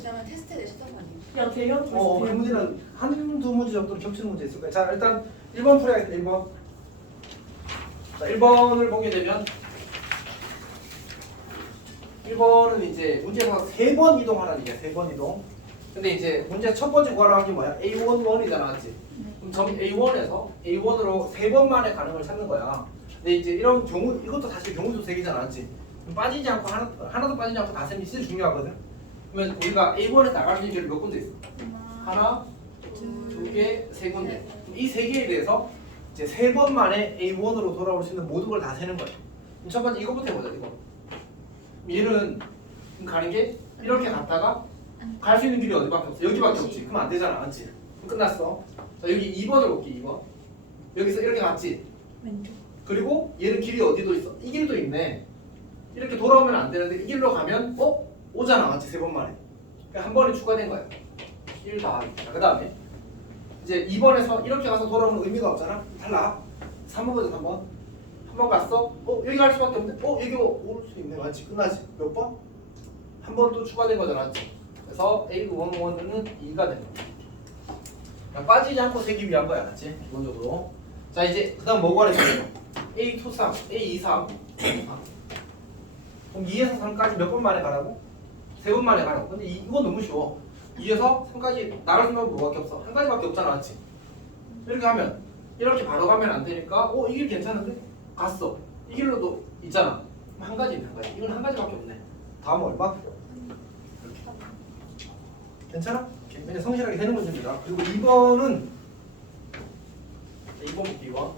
지나면 테스트 내셨던 거 아니에요? 야 대형 그 문제는 한두 문제 정도로 겹치는 문제 있을 거예요. 자, 일단 1번 풀어야겠다. 1번. 자, 1번을 보게 되면 1번은 이제 문제에서 3번 이동하라는 얘기야. 3번 이동. 근데 이제 문제 첫 번째 구하라는 게 뭐야? A11이잖아, 맞지? 그럼 점 A1에서 A1으로 3번 만에 가는 걸 찾는 거야. 근데 이제 이런 경우, 이것도 사실 경우수 3개잖아, 맞지? 그럼 빠지지 않고 하나도 빠지지 않고 다 세면 진짜 중요하거든. 그러면 우리가 A1에서 나갈 수 있는 길이 몇 군데 있어? 하나, 두 개, 세 군데. 이 세 개에 대해서 이제 3번 만에 A1으로 돌아올 수 있는 모든 걸 다 세는 거야. 그럼 첫 번째 이거부터 해보자, 이거. 얘는 가는 게 이렇게 갔다가 갈 수 있는 길이 어디밖에 없어? 여기밖에 없지. 그럼 안 되잖아, 맞지? 그럼 끝났어. 자, 여기 2번을 볼게, 2번. 여기서 이렇게 갔지? 왼쪽. 그리고 얘는 길이 어디도 있어? 이 길도 있네. 이렇게 돌아오면 안 되는데 이 길로 가면 오잖아, 맞지? 3번 만에. 그러니까 한 번에 추가된 거야. 1 더하기. 자, 그 다음에 이제 2번에서 이렇게 가서 돌아오는 의미가 없잖아. 달라. 3번 보자, 3번. 한 번 갔어? 여기 갈 수밖에 없는데? 여기 올 수 있네, 맞지? 끝나지? 몇 번? 한 번 또 추가된 거잖아, 맞지? 그래서 A11은 2가 되는 거야. 빠지지 않고 세기 위한 거야, 맞지? 기본적으로. 자, 이제 그 다음 뭐 구하랬어요? A23, A23. 그럼 2에서 3까지 몇 번 만에 가라고? 3번 만에 가라고. 근데 이건 너무 쉬워. 2에서 3까지 나갈 수 있는 뭐밖에 없어? 한 가지밖에 없잖아, 맞지? 이렇게 하면 이렇게 바로 가면 안 되니까 이 길 괜찮은데? 갔어. 이 길로도 있잖아. 한 가지 있는 거야. 이건 한 가지밖에 없네. 다음 얼마? 이렇게. 괜찮아? 이렇게 성실하게 되는 문제입니다. 그리고 2번은 2번 볼게, 2번.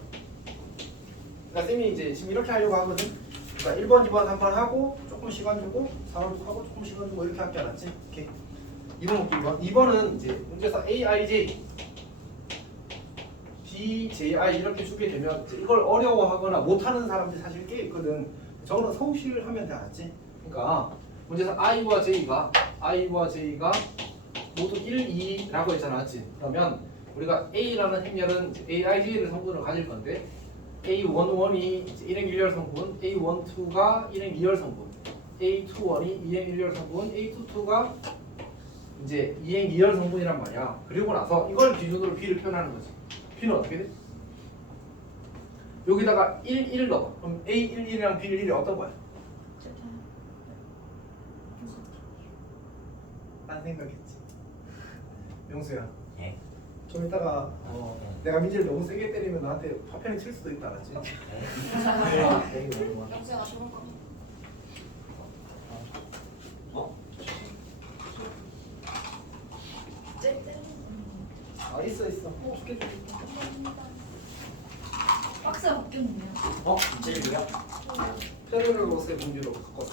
그러니까 쌤이 이제 지금 이렇게 하려고 하거든. 그러니까 1번, 2번 한 번 하고 조금 시간 주고 4번도 하고 조금 시간 주고 이렇게 할게 알았지? 오케이. 2번 볼게, 2번. 2번은 이제 문제에서 AIJ, BJI 이렇게 주게 되면 이제 이걸 어려워하거나 못하는 사람들이 사실 꽤 있거든. 저거는 성실을 하면 돼, 알았지? 그러니까 문제에서 I와 J가 모두 1, 2라고 했잖아, 맞지? 그러면 우리가 A라는 행렬은 AIJ를 성분을 가질 건데 A11이 1행 1열 성분, A12가 1행 2열 성분, A21이 2행 1열 성분, A22가 이제 2행 2열 성분이란 말이야. 그리고 나서 이걸 기준으로 B를 표현하는 거지. B는 어떻게 돼? 여기다가 1, 1을 넣어. 그럼 A11이랑 B11이 어떤 거야? 딴 생각했지. 명수야. 예? 좀 이따가 내가 민지를 너무 세게 때리면 나한테 파편이 칠 수도 있다, 알았지? 영수야 좋은 거. 있어. 스케줄. 박스가 바뀌었네요. 제일이요? 페르로스의 공주로 바꿨어.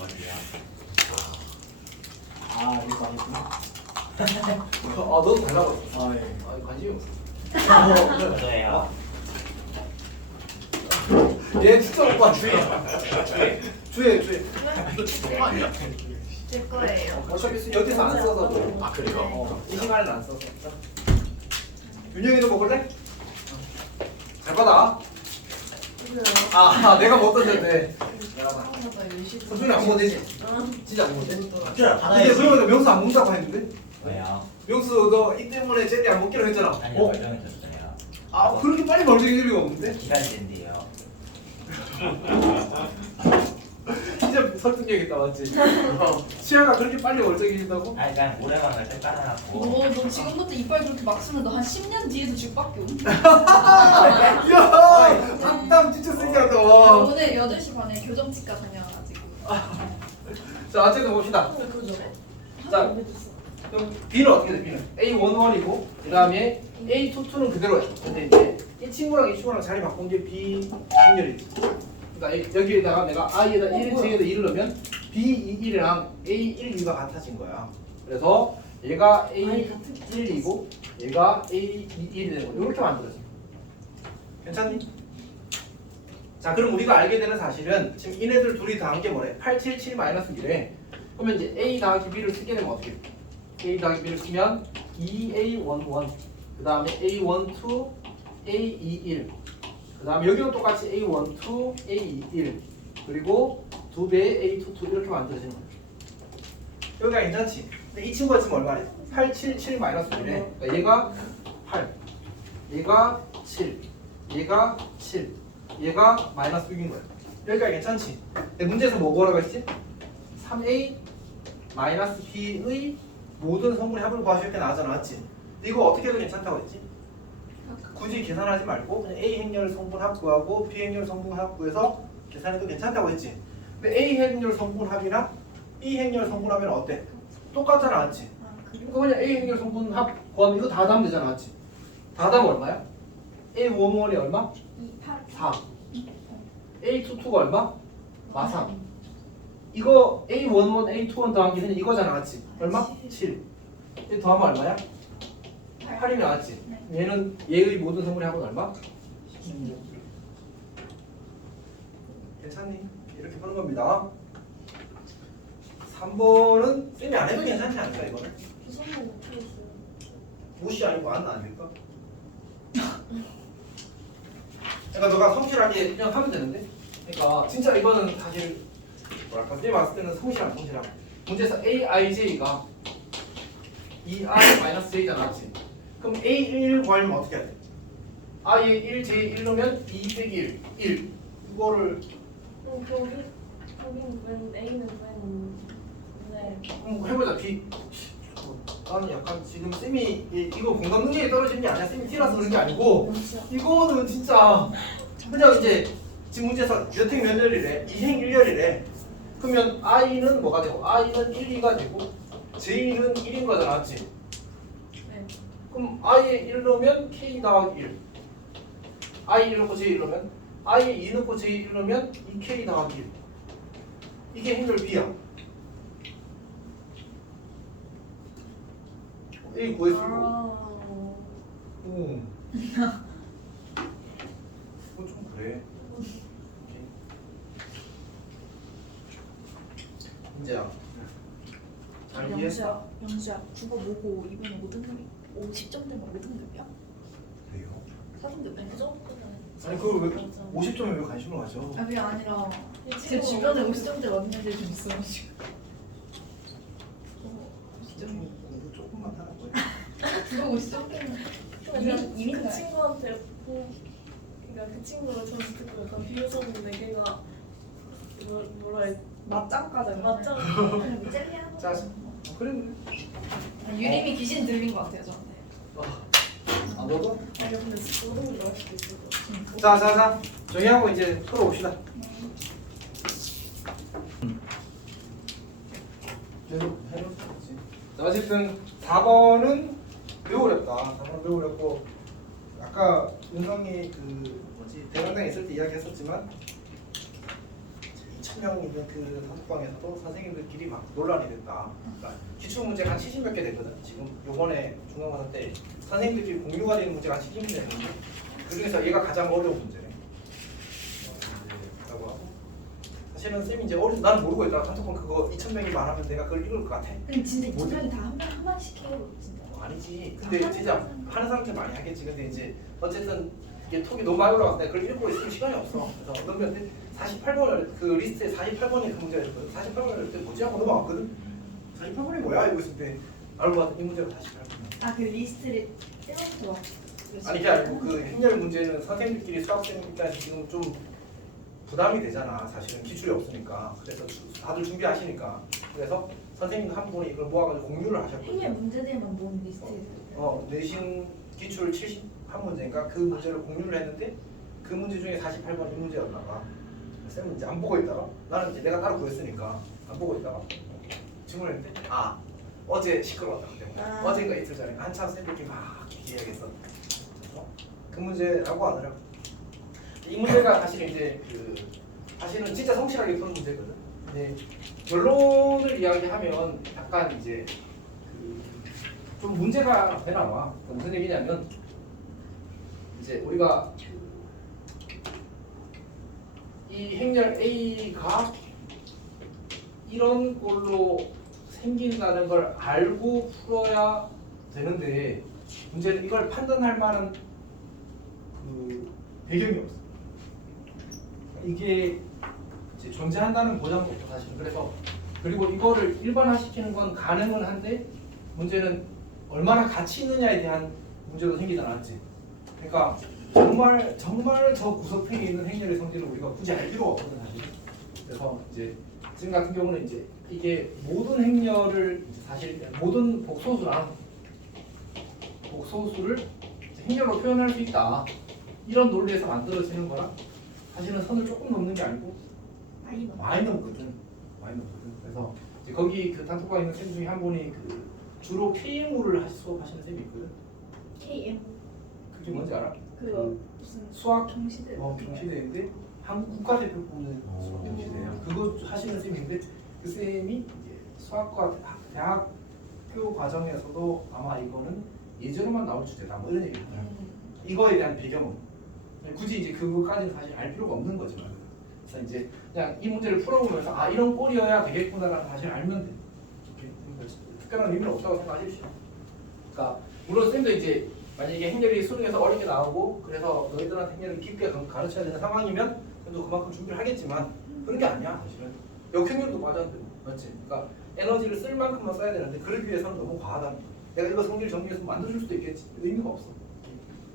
어디야? 이거 아니구나. 너도 달라고 했어. 예. 관심이 없어. 저예요. 얘 진짜 오빠 주해. 제 거예요. 어차피 여기서 안 써서. 그래요? 이 시간에는 안 써서. 윤영이도 먹을래? 잘 받아. 내가 못 던졌네. 소중히 안 먹어도 되지? 진짜 안 먹어도 돼? 근데 그러면 명수 안 먹는다고 했는데? 왜요? 명수 너 이 때문에 젤리 안 먹기로 했잖아. 아니요, 멀쩡해졌어요. 그렇게 빨리 멀쩡해질 리가 없는데? 기간제인데요. 진짜 설득력 있다, 맞지? 치아가 그렇게 빨리 멀쩡해진다고? 그러니까 오래만에 때 깔아놨고. 너 지금부터 이빨 그렇게 막 쓰면 너 한 10년 뒤에도 죽밖에 없어. 이야! 상담 진짜 세게 하다. 와. 오늘 8시 반에 교정치과 다녀와가지고. 자, 어쨌든 봅시다. 자, 그럼 B는 어떻게 돼? B는 A11이고 그 다음에 A22는 그대로야. 근데 이제 이 친구랑 자리 바꾼 게 B 분열이지. 그러니까 여기에다가 내가 I에다 1, J에다 2를 넣으면 B21이랑 A12가 같아진 거야. 그래서 얘가 A12이고 얘가 A21이 되는 거야. 이렇게 만들어져. 괜찮니? 자, 그럼 우리가 알게 되는 사실은 지금 이네들 둘이 더한 게 뭐래? 877-1래. 그러면 이제 A 더하기 B를 쓰게 되면 어떻게 돼? A 더하기 B를 쓰면 2A11 그 다음에 A12, A21 그 다음에 여기도 똑같이 A12, A21 그리고 2배의 A22 이렇게 만들어지는 거예요. 여기가 괜찮지? 근데 이 친구가 지금 얼마래? 8, 7, 7 마이너스 1이래. 그러니까 얘가 8, 얘가 7, 얘가 7, 얘가 마이너스 6인 거야. 여기까지 괜찮지? 근데 문제에서 뭐라고 했지? 3a 마이너스 b의 모든 성분의 합을 구하실 때 나왔잖아, 맞지? 근데 이거 어떻게 해도 괜찮다고 했지? 굳이 계산하지 말고 그냥 a 행렬 성분 합 구하고 b 행렬 성분 합 구해서 계산해도 괜찮다고 했지? 근데 a 행렬 성분 합이랑 b 행렬 성분 합은 어때? 똑같잖아, 맞지? 그러니까 그냥 a 행렬 성분 합 구하면 이거 다 하면 되잖아, 맞지? 다 하면 얼마야? a11이 얼마? 4. a22가 얼마? 3. 이거 a11, a21 더하기는 이거잖아, 맞지? 얼마? 7. 이 더하면 얼마야? 8이 나왔지? 얘는 얘의 모든 성분의 합은 얼마? 16. 괜찮니? 이렇게 푸는 겁니다. 3번은 쌤이 안 해도 괜찮지 않을까, 이거는? 부산만 높여 있어요. 무시 아니고 안 아닐까? 그러니까 너가 성실하게 그냥 하면 되는데, 그러니까 진짜 이거는 사실 뭐랄까 쌤이 봤을 때는 성실한. 문제에서 aij가 2i-j잖아, 맞지? 그럼 a1 구하려면 어떻게 해야 돼? i에 1, j 1넣으면 2 빼기 1 이거를 거기는 웬 A는 웬 네. 해보자. b 나는 약간 지금 쌤이 이거 공감 능력이 떨어지는 게 아니야. 쌤이 티라서 그런 게 아니고 이거는 진짜 그냥 이제 지금 문제에서 몇 행 몇 열이래? 2행 1열이래. 그러면 i는 뭐가 되고 i는 1, 2가 되고 j는 1인 거잖아, 맞지? 네. 그럼 i에 1 넣으면 k 더하기 1 i 1 넣고 j 1 넣으면 i에 2 넣고 j 1 넣으면 2k 더하기 1 이게 행렬 b야. A 구했을 거. 오. 그건 좀 그래. 오케이. 문제야. 잘 이해했어? 영수야 국어 뭐고 이번에 5등급이 50점 된 거 5등급이야? 왜요? 4등급 아니야? 아니 그걸 왜 50점에 왜 관심을 가져? 아 그게 아니라 제 주변에 50점대 얻는 애들 좀 있어가지고 공부 조금만 하는 거야. 국어 50점대는 이민 그 친구한테 그러니까 그 친구가 전수 듣고 약간 비웃었는데 걔가 뭐라 했 맞짱까지 맞짱 그냥 젤리하는 자, 거죠. 그래. 유림이 귀신 들린 것 같아요 저한테. 안 먹어? 아니 근데 모든 게 나올 수도 있어. 자. 정리하고 이제 풀어봅시다. 계속 해놓지. 자, 어쨌든 4번은 매우 어렵다. 4번은 매우 어렵고 아까 윤성이 그 뭐지 대강당에 있을 때 이야기했었지만 2,000명 있는 그 단톡방에서도 선생님들끼리 막 논란이 됐다. 그러니까 기출 문제가 한 70몇 개 됐거든. 지금 요번에 중간고사 때 선생님들끼리 공유가 되는 문제가 한 70개 됐는데 그 중에서 얘가 가장 어려운 문제네. 라고 하고 사실은 쌤이 이제 나는 모르고 있다가 단톡방 그거 2,000명이 말하면 내가 그걸 읽을 것 같아. 근데 진짜 2,000명이 다 한 마디씩 해요 진짜. 아니지. 근데 진짜 하는 사람들 많이 하겠지. 근데 이제 어쨌든 이게 톡이 너무 많이 올라갔을 때 그걸 읽고 있을 시간이 없어. 그래서 넘겼는데 48번을 그 리스트에 48번이 그 문제가 있거든. 48번을 때 뭐지 하고 넘어갔거든. 48번이 뭐야? 이러고 있을 때 알고 봤더니 이 문제가 48번. 아 그 리스트를 떼어서 아니 이게 아니고 그 행렬 문제는 선생님들끼리 수학생 입장에서 지금 좀 부담이 되잖아. 사실은 기출이 없으니까. 그래서 다들 준비하시니까. 그래서 선생님도 한 분이 이걸 모아가지고 공유를 하셨거든요. 행렬 문제들만 모은 리스트예요. 내신 기출 71문제인가 그 문제를 공유를 했는데 그 문제 중에 48번 이 문제였나 봐. 쌤은 이제 안 보고 있다가 나는 이제 내가 따로 구했으니까 안 보고 있다가 질문을 했는데 어제 시끄러웠다. 어제인가 이틀 전에 한참 쌤들끼리 막 이야기했어. 그 문제라고 하더라고. 이 문제가 사실 이제 사실은 진짜 성실하게 푸는 문제거든. 근데 결론을 이야기하면 약간 이제 좀 문제가 돼 나와. 그러니까 무슨 얘기냐면 이제 우리가 이 행렬 A가 이런 꼴로 생긴다는 걸 알고 풀어야 되는데 문제는 이걸 판단할 만한 그 배경이 없어. 이게 이제 존재한다는 보장도 없고 사실은. 그래서 그리고 이거를 일반화시키는 건 가능은 한데 문제는 얼마나 가치 있느냐에 대한 문제도 생기잖아, 맞지? 그러니까 정말 저 구석탱이에 있는 행렬의 성질을 우리가 굳이 알 필요가 없거든 사실. 그래서 이제 지금 같은 경우는 이제 이게 모든 행렬을 사실 모든 복소수를 행렬로 표현할 수 있다. 이런 논리에서 만들어지는 거라 사실은 선을 조금 넘는 게 아니고 많이 넘거든. 그래서 이제 거기 그 단톡방에 있는 쌤 중에 한 분이 그 주로 KMU를 수업하시는 쌤이 있거든. KM 그게 뭔지 알아? 그 무슨 수학 경시대 경시대인데 한국 국가대표 뽑는 수학 경시대예요. 그거 하시는 쌤인데 그 쌤이 이제 수학과 대학교 과정에서도 아마 이거는 예제로만 나올 주제다 뭐 이런 얘기를 하더라고요. 이거에 대한 배경은 굳이 이제 그거까지는 사실 알 필요가 없는 거지만 그래서 이제 그냥 이 문제를 풀어보면서 아 이런 꼴이어야 되겠구나라는 사실을 알면 돼. 그러니까 특별한 의미는 없다고 생각하십시오. 그러니까 물론 쌤도 이제 만약에 행렬이 수능에서 어렵게 나오고 그래서 너희들한테 행렬을 깊게 가르쳐야 되는 상황이면 또 그만큼 준비를 하겠지만 그런 게 아니야 사실은. 역행렬도 맞았는데 맞지? 그러니까 에너지를 쓸 만큼만 써야 되는데 그러기 위해서는 너무 과하다. 내가 이거 성질 정리해서 만들어줄 수도 있겠지. 의미가 없어.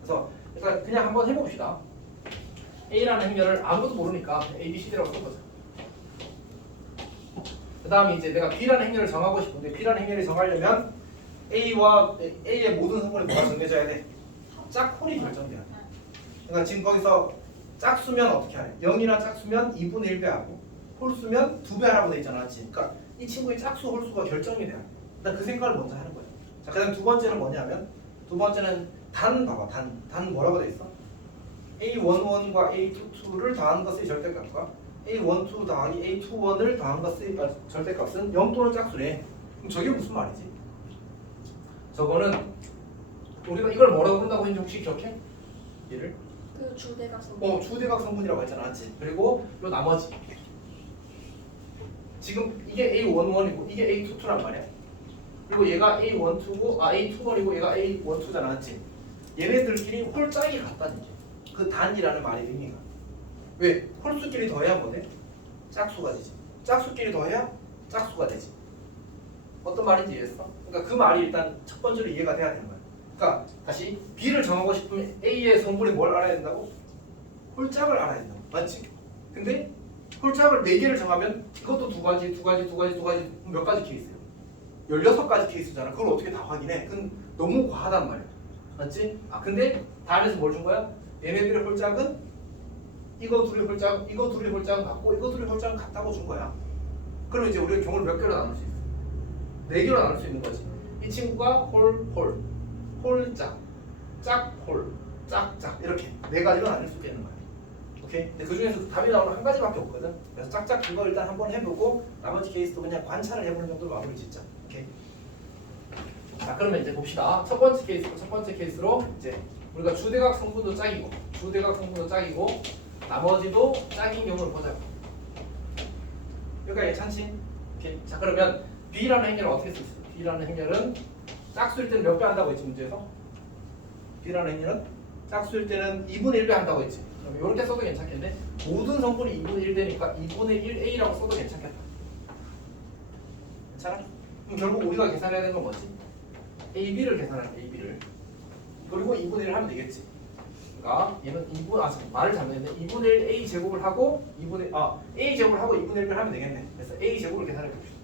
그래서 일단 그냥 한번 해봅시다. A라는 행렬을 아무것도 모르니까 A, B, C, D라고 써보자. 그 다음에 이제 내가 B라는 행렬을 정하고 싶은데 B라는 행렬을 정하려면 A와 A의 모든 성분이 뭐가 정해져야 돼? 짝홀이 결정돼야 돼. 그러니까 지금 거기서 짝수면 어떻게 하래? 0이나 짝수면 2분의 1배하고 홀수면 2배 하라고 돼 있잖아. 그러니까 이 친구의 짝수 홀수가 결정이 돼야 돼. 일단 그 생각을 먼저 하는 거야. 자, 그 다음 두 번째는 뭐냐면 두 번째는 단 봐봐. 단 뭐라고 돼 있어? A11과 A22를 더하는 것의 절대값과 A12 더하기 A21을 더한 것의 절대값은 0 또는 짝수래. 그럼 저게 무슨 말이지? 저거는 우리가 이걸 뭐라고 한다고 했는지 혹시 기억해? 얘를? 그 주대가성 주대각 성분이라고 했잖아, 맞지? 그리고 요 나머지 지금 이게 A11이고 이게 A22란 말이야. 그리고 얘가 A12고 A21이고 얘가 A12잖아, 맞지? 얘네들끼리 홀짝이 같다는 얘기. 그 단이라는 말의 의미가 왜? 홀수끼리 더해야 뭐돼? 짝수가 되지. 짝수끼리 더해야 짝수가 되지. 어떤 말인지 이해했어? 그러니까 그 말이 일단 첫 번째로 이해가 돼야 되는 거야. 그러니까 다시 B를 정하고 싶으면 A의 성분이 뭘 알아야 된다고? 홀짝을 알아야 된다고. 맞지? 근데 홀짝을 4개를 정하면 이것도 두 가지 몇 가지 케이스예요? 16가지 케이스잖아. 그걸 어떻게 다 확인해? 그건 너무 과하단 말이야. 맞지? 근데 다음에서 뭘 준 거야? 얘네들의 홀짝은 이거 둘의 홀짝은 같고 이거 둘의 홀짝은 같다고 준 거야. 그럼 이제 우리가 경우를 몇 개로 나눌 수 있어? 4개로 나눌 수 있는 거지. 이 친구가 홀짝, 짝홀, 짝짝 이렇게 4가지로 나눌 수 있겠는 거야. 오케이? 근데 그 중에서 답이 나오는 한 가지밖에 없거든. 그래서 짝짝 그거 일단 한번 해보고 나머지 케이스도 그냥 관찰을 해보는 정도로 마무리 짓자. 오케이? 자, 그러면 이제 봅시다. 첫 번째 케이스로 이제 우리가 주대각 성분도 짝이고 나머지도 짝인 경우를 보자고. 여기가 괜찮지? 오케이. 자, 그러면 B라는 행렬은 어떻게 쓸 수 있어? B라는 행렬은 짝수일 때는 몇 배 한다고 했지 문제에서? B라는 행렬은 짝수일 때는 2분의 1배 한다고 했지. 그럼 이렇게 써도 괜찮겠네. 모든 성분이 2분의 1 되니까 2분의 1A라고 써도 괜찮겠다. 괜찮아? 그럼 결국 우리가 계산해야 되는 건 뭐지? AB를 계산하는 AB를. 그리고 2분의 1을 하면 되겠지. 그러니까 얘는 말을 잘못했네. 2분의 1 A 제곱을 하고 A 제곱을 하고 2분의 1을 하면 되겠네. 그래서 A 제곱을 계산해 봅시다.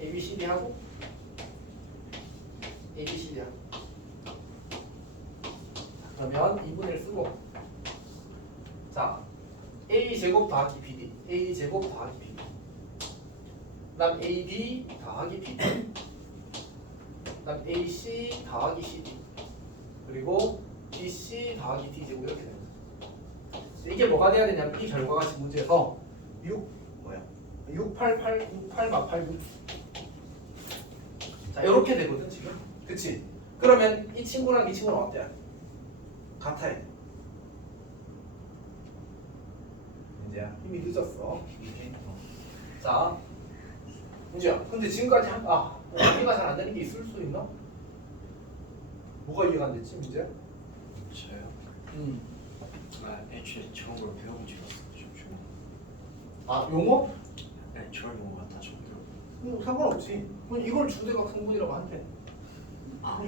A, B, C, D 하고 A, B, C, D 하고 그러면 2분의 1 쓰고 자 A 제곱 더하기 BD A 제곱 더하기 BD 그다음 AB 더하기 BD 그다음 AC 더하기 CD 그리고 BC 더하기 D 제곱 이렇게 됩니다. 이게 뭐가 돼야 되냐면 이 결과가 지금 문제에서 688 6 자 이렇게 되거든 지금. 그치? 그러면 이 친구랑 이 친구는 어때요? 같아야 돼. 문제야 이미 늦었어. 자 문제야 근데 지금까지 이해가 잘 안 되는 게 있을 수 있나? 뭐가 이해가 안 됐지 문제야? 저요? 애초에 저런 걸 배운 지 없어요. 용어? 네, 저런 거 같아 좀 배워. 상관없지. 그럼 이걸 주대각 성분이라고 한대.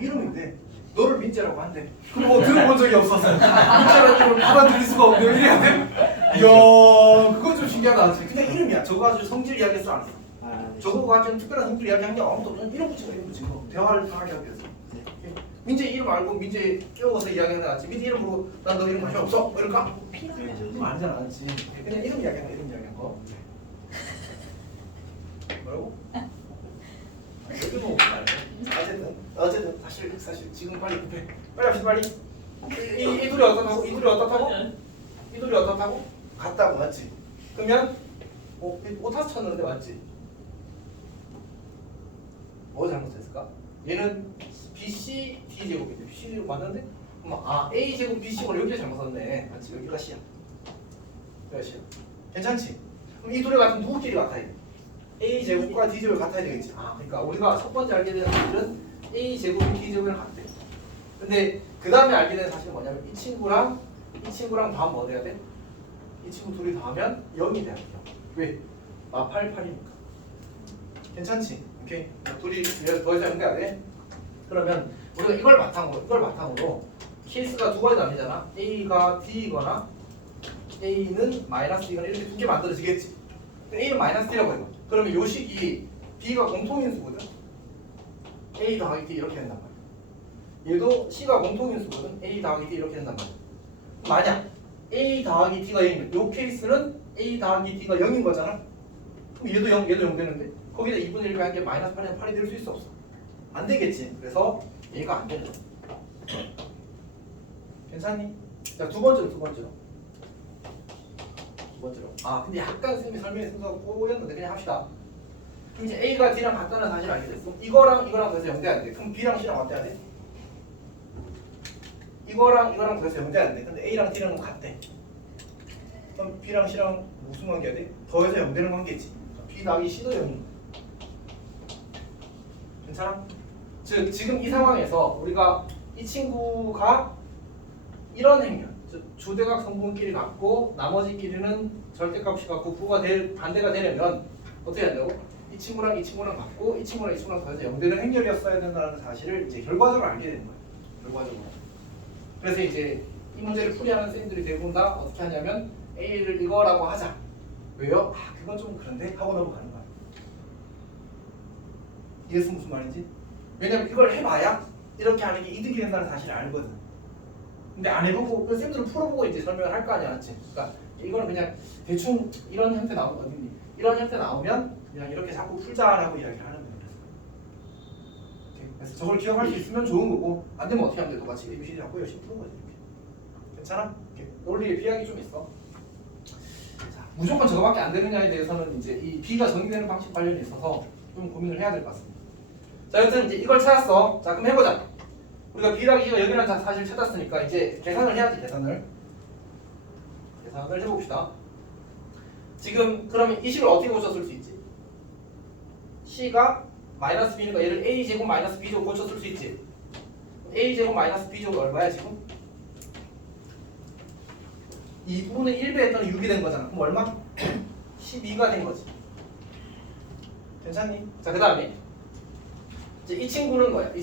이름인데 너를 민재라고 한대. 그럼 뭐 들어본 적이 없어서 민재라는 이름을 받아들일 수가 없는데 이래야 돼? 이야 그건 좀 신기하다. 그냥 이름이야. 저거 가지고 성질 이야기했어 안 했어? 저거 가지고 특별한 성질 이야기한 게 아무도 없는 이름 붙이고 이름 붙이고 대화를 하게 하기 위해서. 민재 이름 알고 민재 깨워서 이야기하는 게 낫지. 민재 이름 모르고 난 너 이름 관심 없어? 뭐 이럴까? 그럼 아니잖아 아니지. 그냥 이름 이야기한 거 이름 이야기한 거. 뭐라고? 여기 뭐 어쨌든 사실 지금 빨리 급해. 빨리 합시다 빨리. 이 둘이 어떻다고? 이 둘이 어떻다고? 이 둘이 어떻다고? 같다고 맞지? 그러면 오타수 쳤는데 맞지? 뭐 잘못했을까? 얘는 BC D 제곱인데 BC 제곱 맞는데? A 제곱 BC 를 여기 잘못 썼네. 맞지? 여기가 C야. 여기가 C야. 괜찮지? 그럼 이 둘이 같은 누구끼리 같아? A 제곱과 D 제곱이 같아야 되겠지. 그러니까 우리가 첫 번째 알게 된 사실은 A 제곱이 D 제곱이랑 같대. 근데 그 다음에 알게 된 사실은 뭐냐면 이 친구랑 더하면 뭐 돼야 돼? 이 친구 둘이 더하면 0이 돼야 돼. 왜? 88이니까. 괜찮지? 오케이. 둘이 더 이상 연결 안 돼? 그러면 우리가 이걸 바탕으로 케이스가 두 가지 나뉘잖아. A가 D이거나 A는 마이너스 D거나 이렇게 두 개 만들어지겠지. A는 마이너스 D라고 해요. 그러면 요 식이 B가 공통인수거든. A 더하기 D 이렇게 된단 말이야. 얘도 C가 공통인수거든. A 더하기 D 이렇게 된단 말이야. 만약 A 더하기 D가 0이면 요 케이스는 A 더하기 D가 0인 거잖아. 그럼 얘도 0 되는데 거기다 2분의 1을 한 게 마이너스 8이면 8이 될 수 있어 없어? 안 되겠지. 그래서 얘가 안 되는 거야. 괜찮니? 자, 두 번째로. 근데 약간 쌤이 설명의 순서가 꼬였는데 그냥 합시다. 그럼 이제 A가 D랑 같다는 사실을 알게 됐어. 이거랑 더해서 0돼 안 돼. 그럼 B랑 C랑 어때야 돼? 이거랑 더해서 0돼 안 돼. 근데 A랑 D랑 같대. 그럼 B랑 C랑 무슨 관계야 돼? 더해서 0 되는 관계지. B 더하기 C도 0인 거야. 괜찮아? 즉 지금 이 상황에서 우리가 이 친구가 이런 행렬, 즉 주대각 성분끼리 같고 나머지끼리는 절대값이 같고 반대가 되려면 어떻게 해야 된다고? 이 친구랑 같고 이 친구랑 더해서 0 되는 행렬이었어야 된다는 사실을 이제 결과적으로 알게 되는 거야. 결과적으로. 그래서 이제 이 문제를 풀이하는 쌤들이 대부분 다 어떻게 하냐면 A를 이거라고 하자. 왜요? 그건 좀 그런데 하고 넘어가는 거야. 이해했어 무슨 말인지? 왜냐면 이걸 해봐야 이렇게 하는 게 이득이 된다는 사실을 알거든. 근데 안 해보고 쌤들은 풀어보고 이제 설명을 할 거 아니야, 맞지? 그러니까 이거는 그냥 대충 이런 형태 나오면 어딨니? 이런 형태 나오면 그냥 이렇게 자꾸 풀자라고 이야기를 하는 거예요. 그래서 저걸 기억할 수 있으면 좋은 거고 안 되면 어떻게 하면 돼? 똑같이 ABCD 자꾸 열심히 푸는 거지. 이렇게. 괜찮아? 이렇게. 논리의 비약이 좀 있어. 자, 무조건 저거밖에 안 되느냐에 대해서는 이제 이 B가 정의되는 방식 관련이 있어서 좀 고민을 해야 될 것 같습니다. 자, 여튼 이제 이걸 찾았어. 자, 그럼 해보자. 우리가 B 더하기 C가 0이라는 사실을 찾았으니까 이제 계산을 해야지. 계산을 해봅시다. 지금 그러면 이 식을 어떻게 고쳐 쓸 수 있지? C가 마이너스 B니까 얘를 A제곱 마이너스 B제곱 고쳐 쓸 수 있지. A제곱 마이너스 B제곱 얼마야 지금? 2분의 1배 했더니 6이 된 거잖아. 그럼 얼마? 12가 된 거지. 괜찮니? 자, 그 다음에 이제 이 친구는 뭐야? 이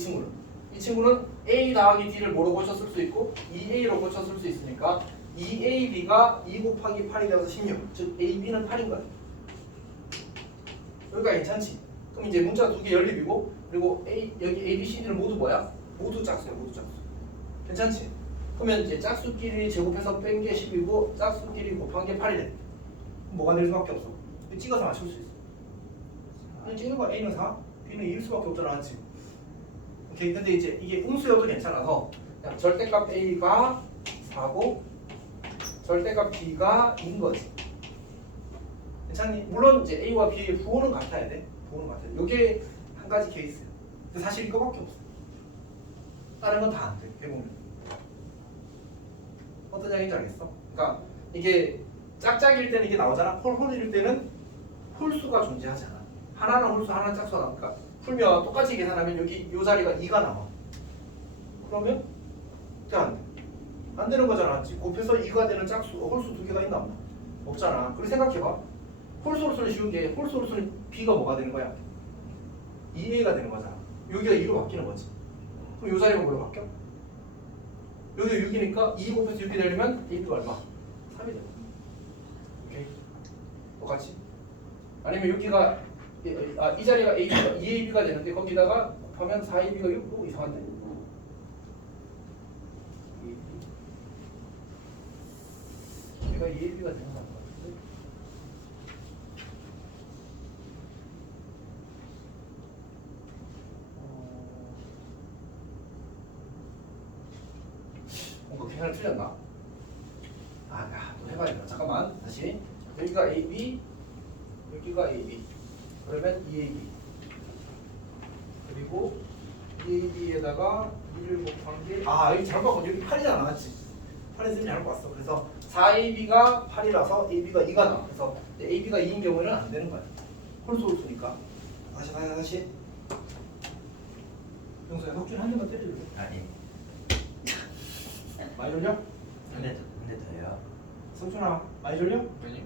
친구는 A 더하기 D를 뭐로 고쳐 쓸 수 있고 2A로 고쳐 쓸 수 있으니까 2AB가 2 곱하기 8이 되어서 16. 즉 AB는 8인 거야. 여기가 괜찮지? 그럼 이제 문자 두 개 연립이고 그리고 여기 ABCD는 모두 뭐야? 모두 짝수야. 모두 짝수. 괜찮지? 그러면 이제 짝수끼리 제곱해서 뺀 게 10이고 짝수끼리 곱한 게 8이 돼. 그럼 뭐가 될 수밖에 없어? 찍어서 맞출 수 있어. 찍는 거 A는 4, B는 2일 수밖에 없잖아, 맞지? 오케이. 근데 이제 이게 음수여도 괜찮아서 그냥 절대값 A가 4고 절대값 B가 2인 거지. 괜찮니? 물론 이제 A와 B의 부호는 같아야 돼. 부호는 같아야 돼. 이게 한 가지 케이스야. 근데 사실 이거밖에 없어. 다른 건 다 안 돼. 해보면. 어떤 얘기인지 알겠어? 그러니까 이게 짝짝일 때는 이게 나오잖아. 홀홀일 때는 홀수가 존재하지 않아. 하나는 홀수, 하나는 짝수가 나오니까 풀면 똑같이 계산하면 여기 이 자리가 2가 나와. 그러면 안 돼. 안 되는 거잖아, 맞지? 곱해서 2가 되는 짝수, 홀수 두 개가 있나 없나? 없잖아. 그리고 생각해봐. 홀수 홀수는 쉬운 게 홀수 홀수는 B가 뭐가 되는 거야? 2a가 되는 거잖아. 여기가 2로 바뀌는 거지. 그럼 이 자리가 뭐로 바뀌어? 여기가 6이니까 2 곱해서 6이 되려면 ab가 얼마? 3이 돼. 오케이. 똑같이. 아니면 여기가 이 자리가 ab가 2ab가 되는데 거기다가 곱하면 4ab가 6? 이상한데? 여기가 2ab가 되는 거 같은데? 뭔가 계산을 틀렸나? 또 해봐야겠다. 잠깐만, 다시. 여기가 AB, 여기가 AB. 그러면 2AB. 그리고 2AB에다가 2를 곱한 게, 여기 잘못 봤거든. 여기 8이잖아, 맞지? 8에 쓰면 잘못 봤어. 그래서 4AB가 8이라서 AB가 2가 나와. 그래서 AB가 2인 경우에는 안 되는 거야. 홀수홀수니까. 다시. 영수야, 석준 한 대만 때려줄래? 아니. 많이 졸려? 근데 더요. 석준아, 많이 졸려? 아니.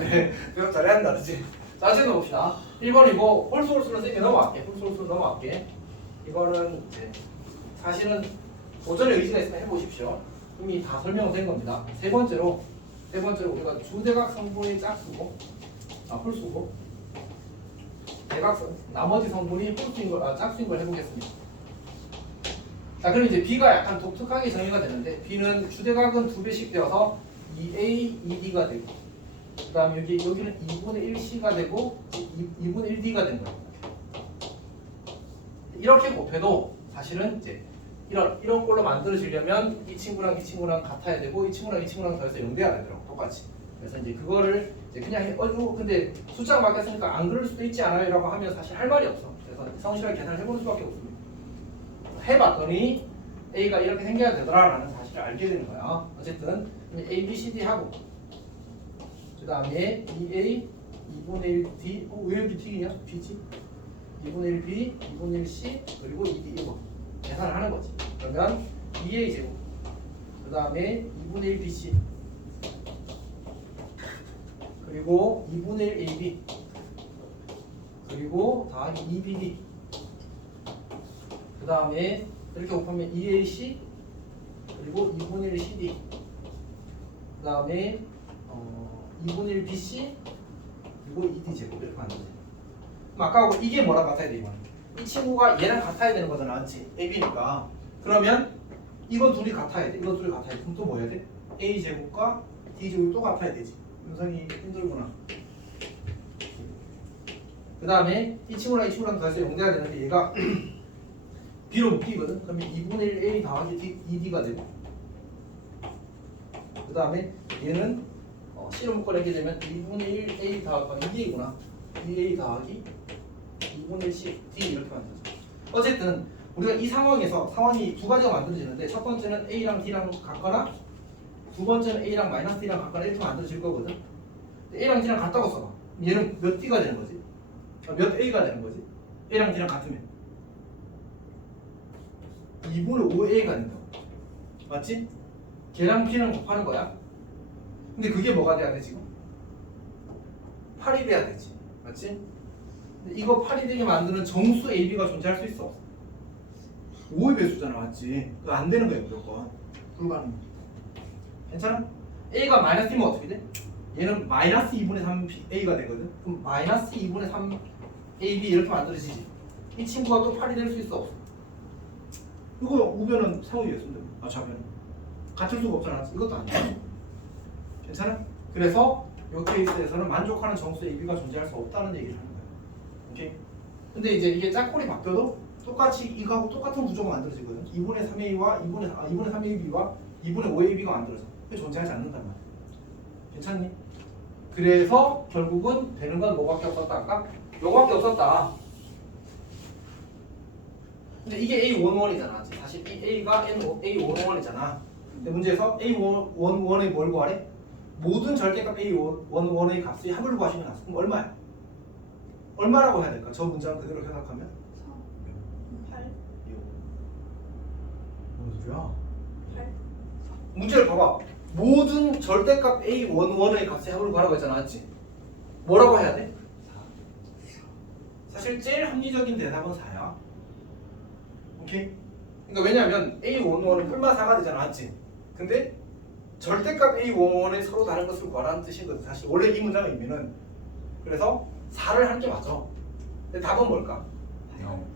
그래. 그럼 잘해야 한다, 그치? 자, 이제 넣어봅시다. 1번이고, 홀수홀수는 세게 넘어갈게. 홀수홀수는 넘어갈게. 이거는 이제, 사실은 도전의 의지가 있으면 해보십시오. 이미 다 설명된 겁니다. 세 번째로 우리가 주대각 성분의 짝수고, 홀수고, 대각선, 나머지 성분이 홀수인 걸, 짝수인 걸 해보겠습니다. 자, 그럼 이제 B가 약간 독특하게 정의가 되는데, B는 주대각은 2배씩 되어서 2A, 2D가 되고, 그 다음에 여기는 2분의 1C가 되고, 2분의 1D가 된 거예요. 이렇게 곱해도 사실은 이제 이런 꼴로 만들어지려면 이 친구랑 이 친구랑 같아야 되고, 이 친구랑 이 친구랑 더해서 0돼야 되더라고, 똑같이. 그래서 이제 그거를 이제 그냥 근데 숫자가 바뀌었으니까 안 그럴 수도 있지 않아요? 라고 하면 사실 할 말이 없어. 그래서 성실하게 계산을 해보는 수밖에 없습니다. 해봤더니 A가 이렇게 생겨야 되더라라는 사실을 알게 되는 거야. 어쨌든 A, B, C, D 하고 그 다음에 2A, 2분의 1 D 왜 이렇게 T냐? B지? 2분의 1 B, 2분의 1 C 그리고 2D 이거 계산을 하는 거지. 그러면 2A 제곱 그 다음에 2분의 1 BC 그리고 2분의 1 AB 그리고 더하기 2BD 그 다음에 이렇게 곱하면 2AC 그리고 2분의 1 CD 그 다음에 2분의 1 BC 그리고 2D 제곱 이렇게 하는 거지. 그럼 아까하고 이게 뭐랑 같아야 돼? 이거는 이 친구가 얘랑 같아야 되는 거잖아, 맞지? AB니까. 그러면 이거 둘이 같아야 돼. 이거 둘이 같아야 돼. 그럼 또 뭐 해야 돼? A 제곱과 D 제곱이 또 같아야 되지. 윤성이 힘들구나. 그 다음에 이 친구랑 이 친구랑 더해서 0 돼야 되는데 얘가 B로 묶이거든. 그러면 2분의 1 A 더하기 2D가 되고 그 다음에 얘는 C로 묶어내게 되면 2분의 1 A 더하기 2A구나. 2A 더하기 2분의 1 C, D 이렇게 만들어져. 어쨌든 우리가 이 상황이 두 가지가 만들어지는데 첫 번째는 A랑 D랑 같거나 두 번째는 A랑 마이너스 D랑 같거나 이렇게 만들어질 거거든. A랑 D랑 같다고 써봐. 얘는 몇 D가 되는 거지? 몇 A가 되는 거지? A랑 D랑 같으면 2분의 5A가 된다고. 맞지? 걔랑 P는 곱하는 거야. 근데 그게 뭐가 돼야 돼 지금? 8이 돼야 되지. 맞지? 근데 이거 8이 되게 만드는 정수 AB가 존재할 수 있어? 5의 배수잖아, 맞지? 그거 안 되는 거야 무조건. 불가능. 괜찮아? A가 마이너스 D면 어떻게 돼? 얘는 마이너스 2분의 3 A가 되거든? 그럼 마이너스 2분의 3 AB 이렇게 만들어지지. 이 친구가 또 8이 될 수 있어 없어? 이거 우변은 상호이었습니다. 좌변은 같을 수가 없잖아. 이것도 안 돼. 괜찮아? 그래서 이 케이스에서는 만족하는 정수 AB가 존재할 수 없다는 얘기를 하는 거야. 오케이? 근데 이제 이게 짝꼴이 바뀌어도 똑같이 이거하고 똑같은 구조가 만들어지거든. 2분의 3A와 2분의 3AB와 2분의 5AB가 만들어져. 그게 존재하지 않는단 말이야. 괜찮니? 그래서 결국은 되는 건 뭐밖에 없었다 아까? 요거밖에 없었다. 근데 이게 A11이잖아. 사실 이 A가 A11이잖아. 근데 문제에서 A11의 뭘 구하래? 모든 절대값 A11의 값의 합을 구하시면 나왔어. 그럼 얼마야? 얼마라고 해야 될까? 저 문장 그대로 해석하면? 8 무슨 소리야? 8 문제를 봐봐. 모든 절대값 A11의 값의 합을 구하라고 했잖아. 맞지? 뭐라고 해야 돼? 4 사실 제일 합리적인 대답은 4야. 오케이? 그러니까 왜냐면 A11은 뿔마 4가 되잖아, 맞지? 근데 절대값 A11에 서로 다른 것을 구하라는 뜻이거든. 사실 원래 이 문장의 의미는. 그래서 4를 하는 게 맞아. 근데 답은 뭘까?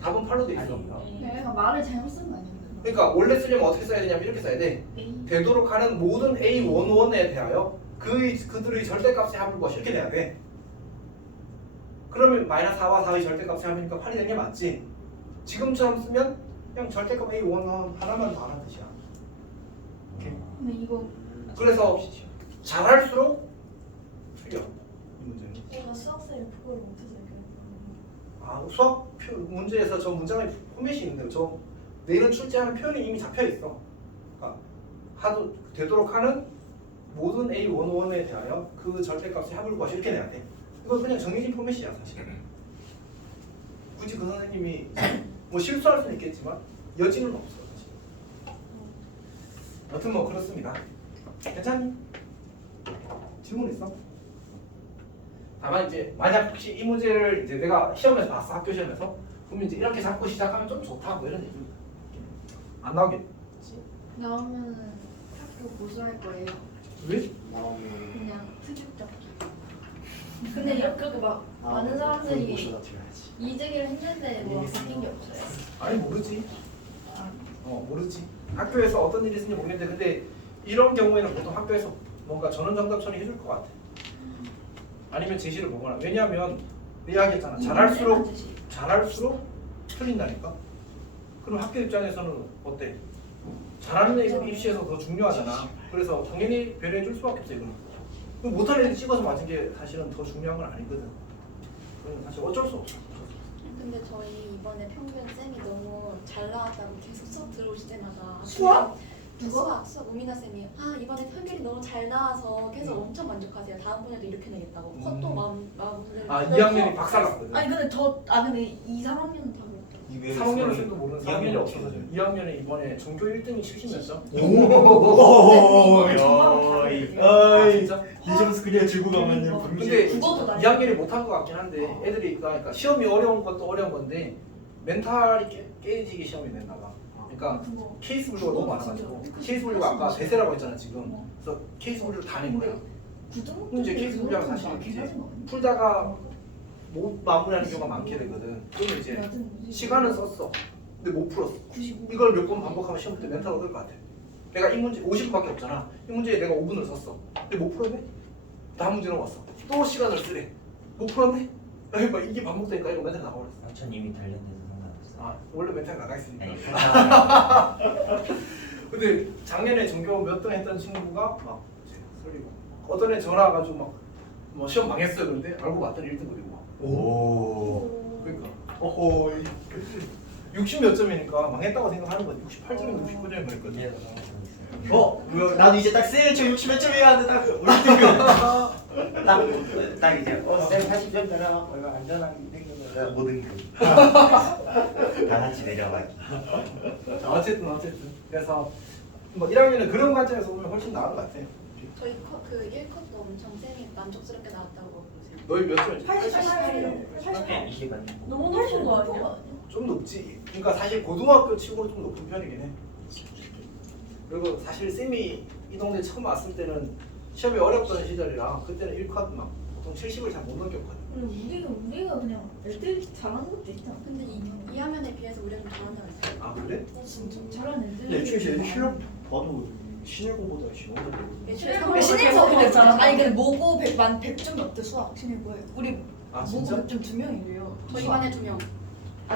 답은 8로 돼 있어. 아니요. 내가 말을 잘못 쓴 거 아니야? 그러니까 원래 쓰려면 어떻게 써야 되냐면 이렇게 써야 돼. 되도록 하는 모든 A11에 대하여 그들의 절대값의 합을 구하시 이렇게 돼야 돼. 그러면 마이너스 4와 4의 절대값의 합이니까 8이 되는 게 맞지. 지금처럼 쓰면 그냥 절대값 A11 하나만 더 하는 뜻이야. 근데 이거 그래서 잘할수록 틀려. 이 문제는. 제가 수학생이 그걸 못해서 이렇게. 아, 수학 문제에서 저 문장의 포맷이 있는데 저 내일은 출제하는 표현이 이미 잡혀 있어. 그러니까 하도 되도록 하는 모든 A11에 대하여 그 절대값의 합을 구하시 이렇게 내야 돼. 이건 그냥 정해진 포맷이야 사실. 굳이 그 선생님이 뭐 실수할 수는 있겠지만 여지는 없어 사실. 여튼 뭐 그렇습니다. 괜찮니? 질문 있어? 다만 이제 만약 혹시 이 문제를 이제 내가 시험에서 봤어, 학교 시험에서, 그러면 이제 이렇게 잡고 시작하면 좀 좋다 뭐 이런 얘기 안 나오겠지? 나오면 학교 고소할 거예요. 왜? 나오면 그냥 특급 잡기. 근데 이렇게 막 많은 사람들이 이직을 했는데 뭐 바뀐 게 없어요. 아니 모르지. 모르지. 학교에서 어떤 일이 있는지 모르겠는데 근데 이런 경우에는 보통 학교에서 뭔가 전원정답 처리해줄 것 같아. 아니면 제시를 보거나. 왜냐하면 이야기했잖아. 잘할수록 틀린다니까. 그럼 학교 입장에서는 어때? 잘하는 애가 입시에서 더 중요하잖아. 그래서 당연히 배려해줄 수밖에 없어 이거는. 그럼 못하는 애들 찍어서 맞은 게 사실은 더 중요한 건 아니거든. 그건 사실 어쩔 수 없어. 근데 저희 이번에 평균 쌤이 너무 잘 나왔다고 계속 수업 들어오실 때마다 수학? 수학 우미나 쌤이 이번에 평균이 너무 잘 나와서 계속 엄청 만족하세요. 다음번에도 이렇게 내겠다고. 컷도 마음 2학년이 박살났거든. 아니 근데 근데 2, 3학년은 다 그렇다. 3학년은 쌤도 모르는 4학년이 없어서 2학년에 이번에 전교 1등이 70몇 어이. 진짜? 이 점수 그냥 주고 가면요. 근데 국어도 나요. 2학년이 못한 것 같긴 한데 애들이 그러니까 시험이 어려운 것도 어려운 건데 멘탈이 깨지게 시험이 됐나 봐. 그러니까 케이스 분류가 너무 많아가지고 케이스 분류가 아까 대세라고 했잖아 지금. 그래서 케이스 분류를 다 낸 거야. 그럼 이제 케이스 분류가 사실 이제 풀다가 못 마무리하는 경우가 많게 되거든. 그러면 이제 시간은 썼어. 근데 못 풀었어. 이걸 몇 번 반복하면 시험 때 멘탈 얻을 것 같아. 내가 이 문제 50분밖에 없잖아. 이 문제에 내가 5분을 썼어. 근데 못 풀었네? 다음 문제로 왔어. 또 시간을 쓰래. 못 풀었네? 막 이게 반복되니까 이거 멘탈 나가버렸어. 전 이미 단련돼서 상관없어요. 원래 멘탈 나가 있으니까. 네. 근데 작년에 전교 몇 등 했던 친구가 막 설리고 어떤 애 전화 와가지고 뭐 시험 망했어요. 그런데 알고 봤더니 1등 그리고 막. 오. 그러니까. 60 몇 점이니까 망했다고 생각하는 거지. 68점인가 69점인가 그랬거든. 나도 이제 딱 쌤 저 60몇 점이야 하는데 딱 올등급. 딱 이제 쌤 80점 되나 얼마 안전하게 생겼는데 못 등급. 다 같이 내려가기. 어쨌든 그래서 뭐 1학년은 그런 관점에서 보면 훨씬 나은 것 같아요. 저희 그 1컷도 엄청 쌤이 만족스럽게 나왔다고 그러세요. 너희 몇 점이지? 88이요. 이게 맞는 거. 너무 높은 거 아니야? 좀 높지. 그러니까 사실 고등학교 치고는 좀 높은 편이긴 해. 그리고 사실 쌤이 이 동네 처음 왔을 때는 시험이 어렵던 시절이라 그때는 1컷 막 보통 70을 잘 못 넘겼거든. 우리가 그냥 애들 잘하는 것도 있잖아. 근데 2학년에 비해서 우리가 좀 잘하는 거 있어요. 아 그래? 진짜 잘하는 애들. 근데 애초에 쟤 실력 봐도 신일고보다 지원자 신일고 근데 잘하는. 아니 근데 모고 100점 넘대 수학 신일고에. 우리 아 모고 진짜? 100점 2명이래요. 저희 반에 2명.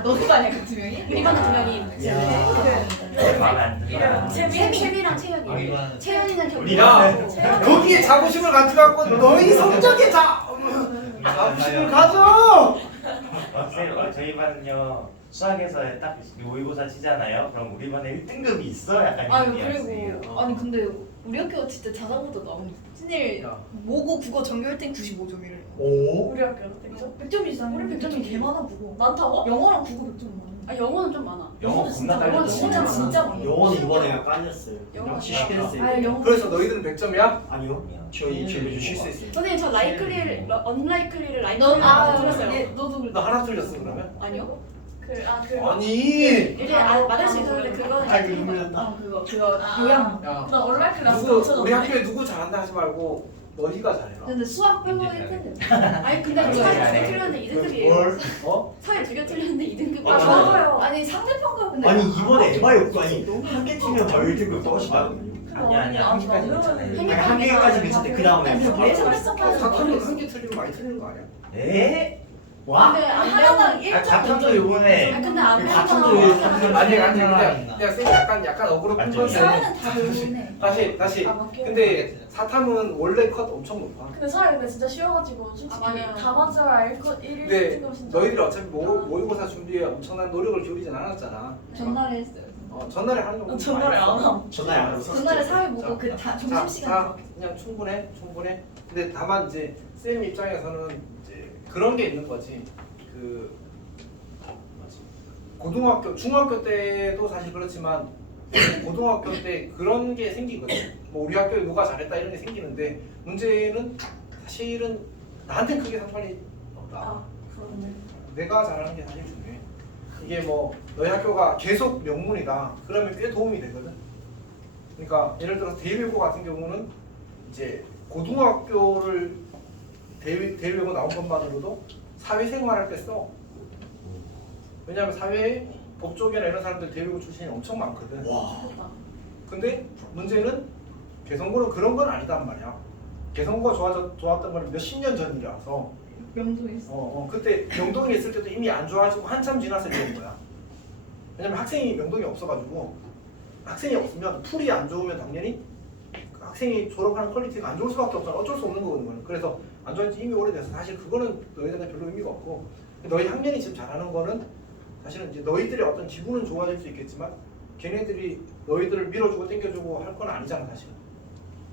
너희 반에 그 2명이? 우리 반에 2명이. 마음에 안 들어. 쌤이랑 채연이. 채연이는 경기. 야 거기에 자부심을 가져갖고 너희 성적에 자부심을 가져. 쌤 저희 반은요 수학에서 딱 모의고사 치잖아요. 그럼 우리 반에 1등급이 있어? 약간 아니 이런 그리고 뉘앙스예요. 아니 근데 우리 학교가 진짜 자사보다 나온 신일 야. 모고 국어 전교 1등 95점이래. 오? 우리 학교는 100점? 100점 이상. 우리 100 점이 개 많아 국어. 많다고? 영어랑 국어 100점 많아. 아 영어는 좀 많아. 영어 겁나 영어 딸려. 진짜 진짜 많아. 영어는 이번에 깔렸어요. 영어 실패했어요. 아 영어. 그래서 너희들은 100점이야? 아니요. 저희 매주 실수했어요. 선생님 저 라이클리를 언라이클리를 라이클리 너 틀렸어요. 너도 너 하나 틀렸어 그러면? 아니요? 그거 아니. 이제 맞을 수 있었는데 그거는 아, 틀린 거야. 이거 그거 요양. 야 나 온라인 클래스 누구 우리 학교에 누구 잘한다 하지 말고 너희가 잘해라. 근데 수학 빼고 1등급. 아니 근데 아니, 사회 아니, 2개 아니. 틀렸는데 2등급이에요. 뭘? 어? 사회 2개 틀렸는데 2등급. 아, 맞아요. 아니 상대평가 근데 아니 이번에 에바였고 아니 한 개 팀면 바로 1등급 떨어지지 말거든요. 아니야 한 개까지 괜찮대. 그 다음에 왜 사탐은 잘했어? 한개 틀리면 많이 틀리는 거 아니야? 에? 와? 근데 안 하나당 배우는 1점. 자탐도 요번에 아 근데 안 자탐도 배우는 아니 그냥 쌤이 약간 어그로 끈 건데 사회는 다 배우네. 다시 아, 맞긴 근데 사탐은 원래 컷 엄청 높아. 근데 사회 근데 진짜 쉬워가지고 솔직히 맞아요. 다 맞아야 1 근데 1등 진짜 너희들이 어차피 모의고사 준비에 엄청난 노력을 기울이진 않았잖아. 전날에 했어요. 전날에 하는 거 전날에 안 함. 전화에 안 와서 전날에 사회 보고 자, 그 자, 점심 시간. 그냥 충분해. 근데 다만 이제 쌤 입장에서는 이제 그런 게 있는 거지. 그 뭐지? 고등학교, 중학교 때도 사실 그렇지만 고등학교 때 그런 게 생기거든. 뭐 우리 학교에 누가 잘했다 이런 게 생기는데 문제는 사실은 나한테는 크게 상관이 없다. 아 그렇네. 내가 잘하는 게 사실 중요해. 이게 뭐 너희 학교가 계속 명문이다. 그러면 꽤 도움이 되거든. 그러니까 예를 들어서 대외고 같은 경우는 이제 고등학교를 대외고 나온 것만으로도 사회생활할 때 써. 왜냐하면 사회에 법조계나 이런 사람들 대외고 출신이 엄청 많거든. 좋겠다. 근데 문제는 개성고는 그런 건 아니단 말이야. 개성고가 좋았던 건 몇십 년 전 일이라서 명도 있어. 그때 명동에 있을 때도 이미 안 좋아지고 한참 지나서 이런 거야. 왜냐면 학생이 명동에 없어가지고 학생이 없으면 풀이 안 좋으면 당연히 그 학생이 졸업하는 퀄리티가 안 좋을 수밖에 없잖아. 어쩔 수 없는 거거든. 그래서 안 좋은 지 이미 오래돼서 사실 그거는 너희들한테 별로 의미가 없고 너희 학년이 지금 잘하는 거는 사실은 이제 너희들의 어떤 기분은 좋아질 수 있겠지만 걔네들이 너희들을 밀어주고 당겨주고 할 건 아니잖아 사실은.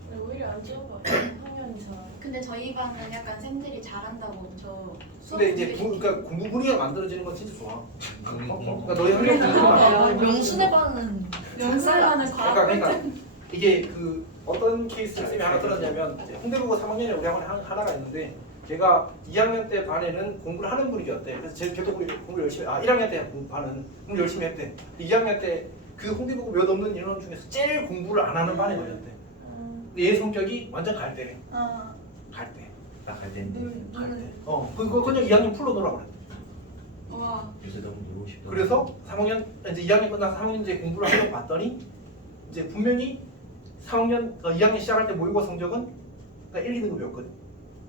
근데 오히려 안 좋은 거 같아. 학년이 잘. 근데 저희 반은 약간 쌤들이 잘한다고 저 수업 근데 이제 분위기 그러니까 공부 분위기가 만들어지는 건 진짜 좋아. 그러니까 너희 학년 분위기가 만들어지는 건 명순의 반은 명사라는 그러니까 이게 그 어떤 케이스를 쌤이 하나 들었냐면 이제 홍대부고 3학년에 우리 학원에 하나가 있는데 걔가 2학년 때 반에는 공부를 하는 분위기였대. 그래서 걔도 공부 열심히 1학년 때 반은 공부 열심히 했대. 2학년 때 그 홍대부고 몇 없는 인원 중에서 제일 공부를 안 하는 반에 걸렸대. 근데 얘 성격이 완전 갈대래. 아 갈대. 나갈 텐데. 갈대. 그거 그냥 2학년 풀로 놀아 그랬대. 와 요새 너무 놀고 싶다. 그래서 3학년 이제 2학년 끝나서 3학년 이제 공부를 하려고 봤더니 이제 분명히 3학년 2학년 시작할 때 모의고사 성적은 그러니까 1, 2등급이었거든.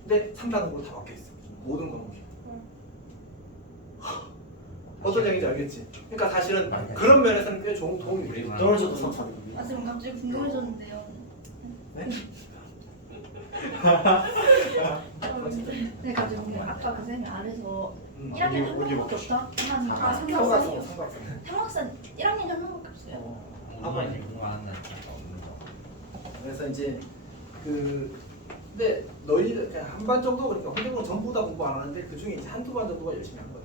근데 3, 4등급으로 다 바뀌어 있어. 모든 과목이. 어떤 얘기인지 알겠지? 그러니까 사실은 그런 면에서는 꽤 좋은 도움이 돼. 떨어져도 3, 4등급. 아 지금 갑자기 궁금해졌는데요. 네 갑자기 아까 그 쌤이 아래서 1학년 한 명밖에 없다? 한 아, 삼각산 삼각형. 삼각산 1학년 한 명밖에 없어요. 한번 이제 공부하는 날 없는 거. 그래서 이제 근데 너희들 그냥 한 반 정도 그러니까 홍대부는 전부 다 공부 안 하는데 그 중에 이제 한두 반 정도가 열심히 한 거야.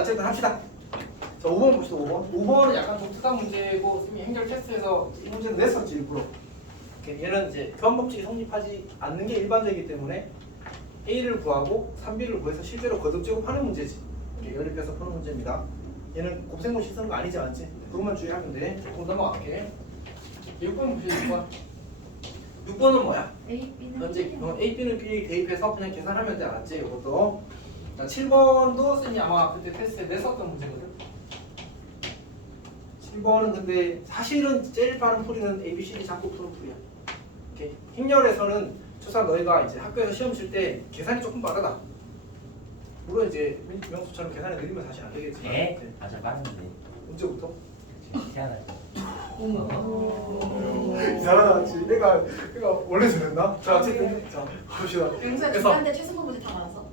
어쨌든 합시다. 자 5번 봅시다. 5번. 5번은 약간 독특한 문제고 쌤이 행렬 테스트에서 이 문제는 냈었지 일부러. 얘는 이제 교환법칙이 성립하지 않는 게 일반적이기 때문에 A를 구하고 3B를 구해서 실제로 거듭 제곱하는 문제지. 이렇게 연립해서 푸는 문제입니다. 얘는 곱셈공식 쓰는 거 아니지 않지? 그것만 주의하면 돼. 조금 넘어갈게. 6번 보세요. 6번은 뭐야? A, B는 현재 B는 A, B는 B에 대입해서 그냥 계산하면 돼. 알았지? 이것도. 자, 7번도 쌤이 아마 그때 테스트에 냈었던 문제거든. 7번은 근데 사실은 제일 빠른 풀이는 A, B, C, D 잡고 푸는 풀이야. 이렇게 행렬에서는 초상 너희가 이제 학교에서 시험 칠 때 계산이 조금 빠르다. 물론 이제 명수처럼 계산이 느리면 사실 안 되겠지만. 네? 아주 빠른데. 언제부터? 태어날 때. 이상하다. 내가 원래 저랬나? 자, 어쨌든 자 봅시다. 명사 그래서- 중간때 최승호 문제 다 나와서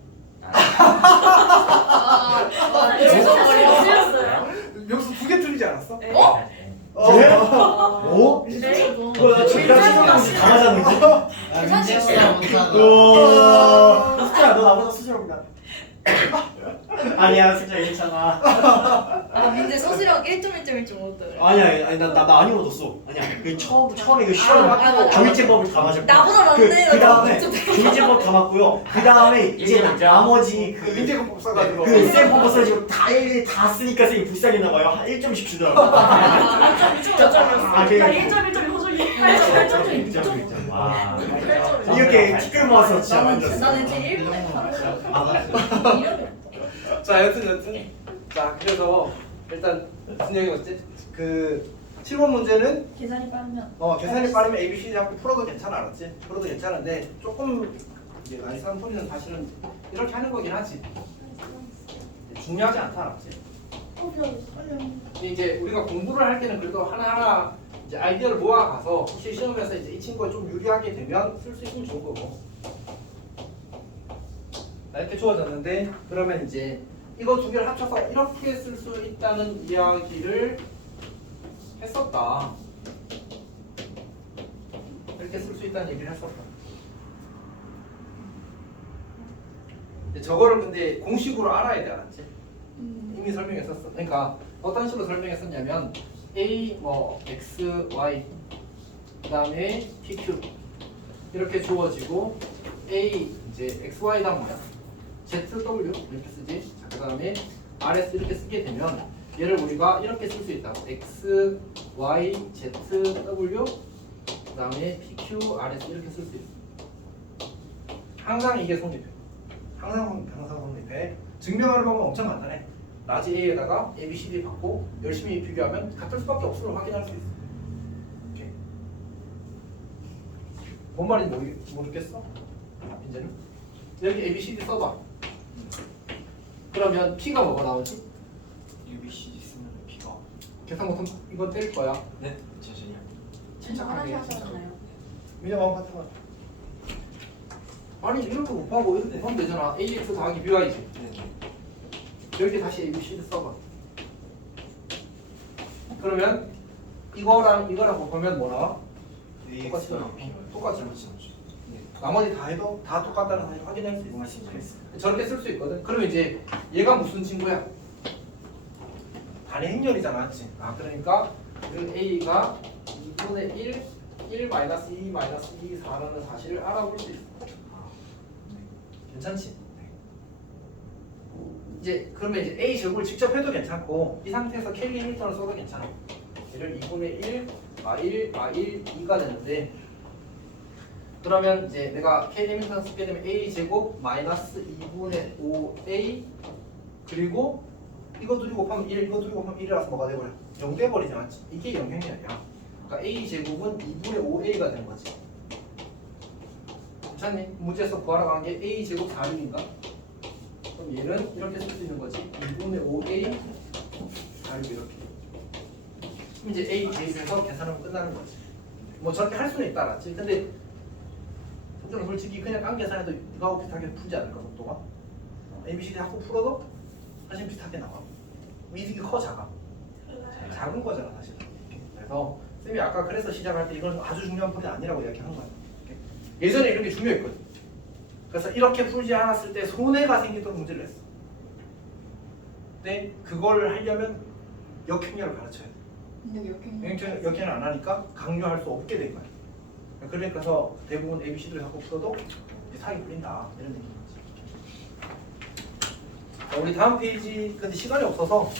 어렸어요. 명수 2개 틀리지 않았어? 네. 어? 네? 오? 네. 나 지금 다 맞았는데? 계산식 우와. 수철아 너 나보다 수철 보다. 아니야 진짜 괜찮아. 아 민재 소수력 1.1.1.5 그래. 아니야 아니 나 많이 얻었어. 아니야 그 처음에 그 시험 맞아. 조일제법을 다 맞았고. 나보다 많네. 그 다음에 조일제법 다 맞고요. 그 다음에 이제 나머지 그 민재급 써가지고 그 쌤법 써가지고 다 쓰니까 쌤이 불쌍했나 봐요. 한 1점씩 주더라고. 아, 1.1점이었어. 나 1.1점이 호적이 8.1점이 1점. 와. 8점. 이렇게 티끌 모아서 진짜 나는 만졌어. 나는 이제 1분에 바로 이러면 자 여튼 자 그래서 일단 무슨 얘기가 뭐지? 그 7번 문제는 계산이 빠르면 계산이 빠르면 A, B, C 자꾸 풀어도 괜찮아 알았지? 풀어도 괜찮은데 조금 이제 나이스한 풀이는 사실은 이렇게 하는 거긴 하지 중요하지 않다 알았지? 근데 이제 우리가 공부를 할 때는 그래도 하나하나 이제 아이디어를 모아가서 혹시 시험에서 이제 이 친구가 좀 유리하게 되면 쓸 수 있으면 좋은 거고 나 이렇게 주어졌는데 그러면 이제 이거 두 개를 합쳐서 이렇게 쓸 수 있다는 이야기를 했었다. 이렇게 쓸 수 있다는 얘기를 했었다. 근데 저거를 근데 공식으로 알아야 돼, 알았지? 이미 설명했었어. 그러니까 어떤 식으로 설명했었냐면 A 뭐 X, Y 그다음에 PQ 이렇게 주어지고 A 이제 X, Y당 뭐야? Z, W 이렇게 쓰지. 자, 그다음에 RS 이렇게 쓰게 되면 얘를 우리가 이렇게 쓸 수 있다고. X, Y, Z, W 그다음에 PQ, RS 이렇게 쓸 수 있어. 항상 이게 성립해. 항상 성립해. 증명하는 방법은 엄청 간단해. 라지 A에다가 A, B, C, D 받고 열심히 비교하면 같을 수밖에 없음을 확인할 수 있어. 오케이. 뭔 말인지 모르겠어? 이제는 여기 A, B, C, D 써봐. 그러면 P가 뭐가 나오지? UBC 쓰면 B가. 계산 못하면 이거 뗄 거야. 네. 잠시만요. 침착하게. 하셨잖아요. 민영 마음 같은 거. 아니 이렇게 곱하고 이렇게 곱하면 되잖아. AX 더하기 BY지. 네. 여기 다시 A, B, C, D 써봐. 그러면 이거랑 곱하면 뭐 나와? 똑같이 나와. 똑같이 나와. 나머지 다 해도 다 똑같다는 사실 확인할 수 있어. 저렇게 쓸 수 있거든. 그러면 이제 얘가 무슨 친구야? 반의 행렬이잖아, 맞지? 아 그러니까 그 A가 2분의 1 마이너스 2 마이너스 2 4라는 사실을 알아볼 수 있어. 괜찮지? 이제 그러면 이제 A 제곱을 직접 해도 괜찮고 이 상태에서 켈리 해밀턴을 써도 괜찮아. 얘를 2분의 1 2가 되는데 그러면 이제 내가 켈리 해밀턴 쓰게 되면 A 제곱 마이너스 2분의 5A 그리고 이거 둘이 곱하면 1 이거 둘이 곱하면 1이라서 뭐가 돼버려? 0 돼버리지 맞지? 이게 영향력이야. 그러니까 A 제곱은 2분의 5A가 되는 거지. 괜찮니? 문제에서 구하러 간 게 A 제곱 4류인가? 그럼 얘는 이렇게 쓸 수 있는 거지. 2분의 5A 4류 이렇게. 그럼 이제 A 대입해서 계산하면 끝나는 거지. 뭐 저렇게 할 수는 있다, 알았지? 근데 속도는 솔직히 그냥 깐 계산해도 이거하고 비슷하게 풀지 않을까, 속도가? ABCD 하고 풀어도 사실 비슷하게 나와. 이득이 커, 작아? 작은 거잖아, 사실. 그래서 쌤이 아까 그래서 시작할 때 이건 아주 중요한 풀이 아니라고 이야기한 거야. 예전에 이런 게 중요했거든. 그래서 이렇게 풀지 않았을 때 손해가 생기도록 문제를 냈어. 근데 그걸 하려면 역행렬을 가르쳐야 돼. 근데 역행을 안 하니까 강요할 수 없게 된 거야. 그래서 대부분 ABC를 갖고 풀어도 사기 풀린다 이런 느낌이지. 자, 우리 다음 페이지 근데 시간이 없어서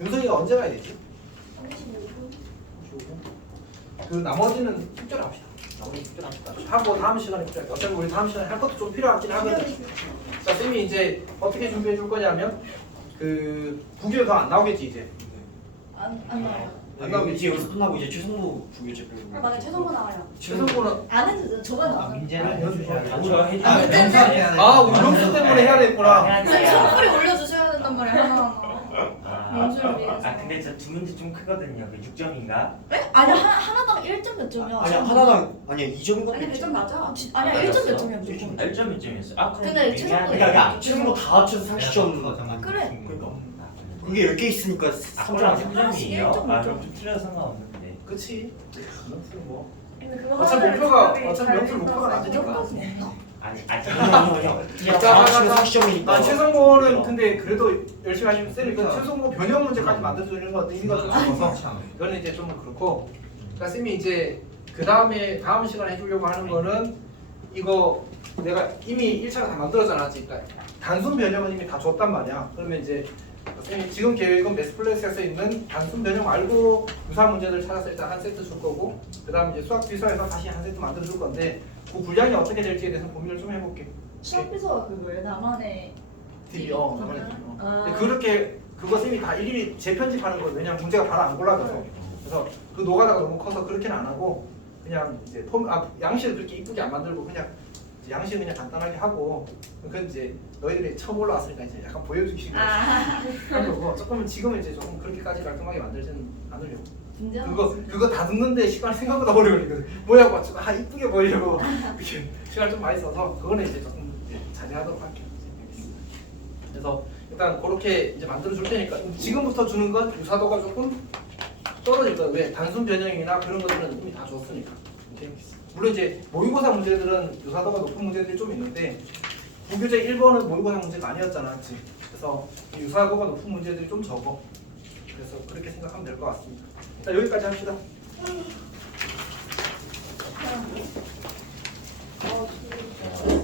윤성이가 언제 가야 되지? 35분. 그 나머지는 숙제를 합시다. 나머지 숙제를 합시다. 하고 다음 시간에 숙제. 어차피 우리 다음 시간에 할 것도 좀 필요하긴 하거든. 자, 쌤이 이제 어떻게 준비해 줄 거냐면 그 부교 더 안 나오겠지 이제. 안 나와요. 안 나오겠지. 이제 여기서 끝나고 이제 최성무 부교재 배우고. 아 맞아 최성분 나와요. 최선고는 안 해도 저번에 안 했는데. 민재는 연습 아 우리 명수 때문에 해야 되겠구나. 선물이 올려주셔야 된단 말이야 하나하나. 명수를 위해서. 아 근데 저 두 문제 좀 크거든요. 그 6점인가? 에? 아니야 하나당 1점 몇 점이야? 아니야 하나당 아니야 2점인 것도 아니 있지. 1점 맞아. 아니야 1점 몇 점이야 무조건. 1점 몇 점이었어? 아 그럼 근데 얘기하는 최선도 그러니까 최성무 다 합쳐서 30점. 그래. 그러니까 그게 10개 있으니까 아 3점 그럼 아니야? 3점이에요? 하나씩 아 1점. 그럼 좀 틀려서 상관없는데. 그치? 명수 뭐. 근데 그거 어차피 하나를 목표가 잘 어차피 명수 해서 목표가 낮으니까. 여기까지. 아니 형. 그냥 자, 다음 시험이니까. 최성모는 근데 그래도 열심히 하시면 쌤이니까 최성모 변형 문제까지 만들어주는 건 의미가 좀 적어서 이거는 이제 좀 그렇고. 그러니까 쌤이 이제 그 다음에 다음 시간에 해주려고 하는 거는 이거 내가 이미 1차가 다 만들었잖아. 그러니까 단순 변형은 이미 다 줬단 말이야. 그러면 이제 쌤이 지금 계획은 매스플래스에서 있는 단순 변형 말고 유사한 문제들 찾아서 일단 한 세트 줄 거고 그 다음 이제 수학 비서에서 다시 한 세트 만들어 줄 건데 그 분량이 어떻게 될지에 대해서 고민을 좀 해볼게. 수학 비서가 그거예요? 나만의 TV 나만의 TV. 아. 근데 그렇게 그거 쌤이 다 일일이 재편집하는 거예요. 왜냐면 문제가 바로 안 골라져서. 그래서 그 노가다가 너무 커서 그렇게는 안 하고 그냥 이제 양식을 그렇게 이쁘게 안 만들고 그냥 이제 양식을 그냥 간단하게 하고 그건 이제 너희들이 처음 올라왔으니까 이제 약간 보여주기 위해서 한 거고 조금은 지금은 이제 조금 그렇게까지 깔끔하게 만들지는 않으려고. 그거 다 듣는데 시간 생각보다 오래 걸리거든. 뭐야 이쁘게 보이려고 이렇게 시간 좀 많이 써서 그거는 이제 조금 자제하도록 할게요. 그래서 일단 그렇게 이제 만들어 줄 테니까 지금부터 주는 건 유사도가 조금 떨어질 거예요. 왜? 단순 변형이나 그런 것들은 이미 다 줬으니까. 오케이? 물론 이제 모의고사 문제들은 유사도가 높은 문제들이 좀 있는데 부교재 1번은 모의고사 문제가 아니었잖아, 그렇지? 그래서 유사도가 높은 문제들이 좀 적어. 그래서 그렇게 생각하면 될 것 같습니다. 자, 여기까지 합시다.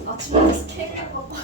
아침에 스케일 갖고